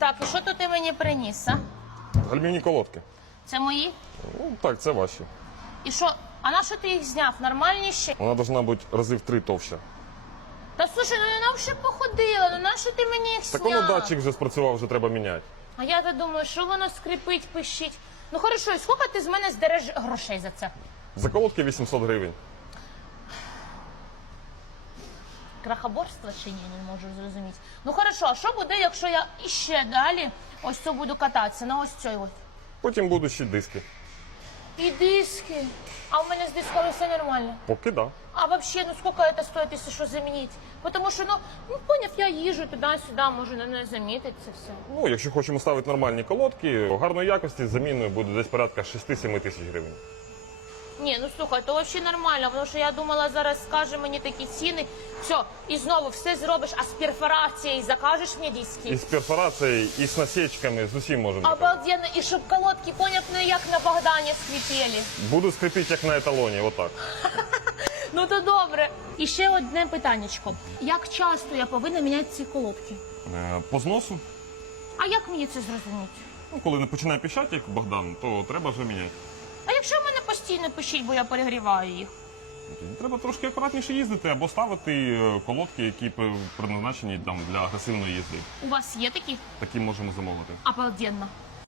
Так, і що тут ти мені приніс, а? Гальмівні колодки. Це мої? Ну, так, це ваші. І що? А на що ти їх зняв? Нормальні ще? Вона повинна бути рази в три товща. Та слушай, ну вона вже походила, ну на що ти мені їх Так зняв? воно датчик вже спрацював, вже треба міняти. А я то думаю, що воно скрипить, пищить. Ну хорошо, і скільки ти з мене здереш грошей за це? За колодки 800 гривень. Крахоборство чи ні, не можу зрозуміти. Ну хорошо, а що буде, якщо я іще далі ось це буду кататися на ось цій ось? Потім будуть ще диски. І диски. А у мене з дисками все нормально. Поки да. А вообще, ну сколько это стоит, если что, заменить? Потому что, ну, ну поняв, я їжу туди-сюди, можу не, не замітити це все. Ну, якщо хочемо ставити нормальні колодки, гарної якості з заміною буде десь порядка 6-7 тисяч гривень. Ні, ну слухай, то взагалі нормально, тому що я думала, зараз скаже мені такі ціни. Все, і знову все зробиш, а з перфорацією закажеш мені диски. І з перфорацією, і з насічками, з усім можемо. Обалденно, і щоб колодки, поняв, ну як на Богдані скрипіли. Буду скрипіти як на еталоні, отак. Ну то добре. І ще одне питаннячко. Як часто я повинна міняти ці колодки? Е, По зносу, А як мені це зрозуміти? ну, коли не починає піщати, як Богдан, то треба вже міняти. А якщо в мене постійно пишіть, бо я перегріваю їх? Треба трошки акуратніше їздити або ставити е, колодки, які пе- предназначені там, для агресивної їзди. У вас є такі? Такі можемо замовити. Обалденно.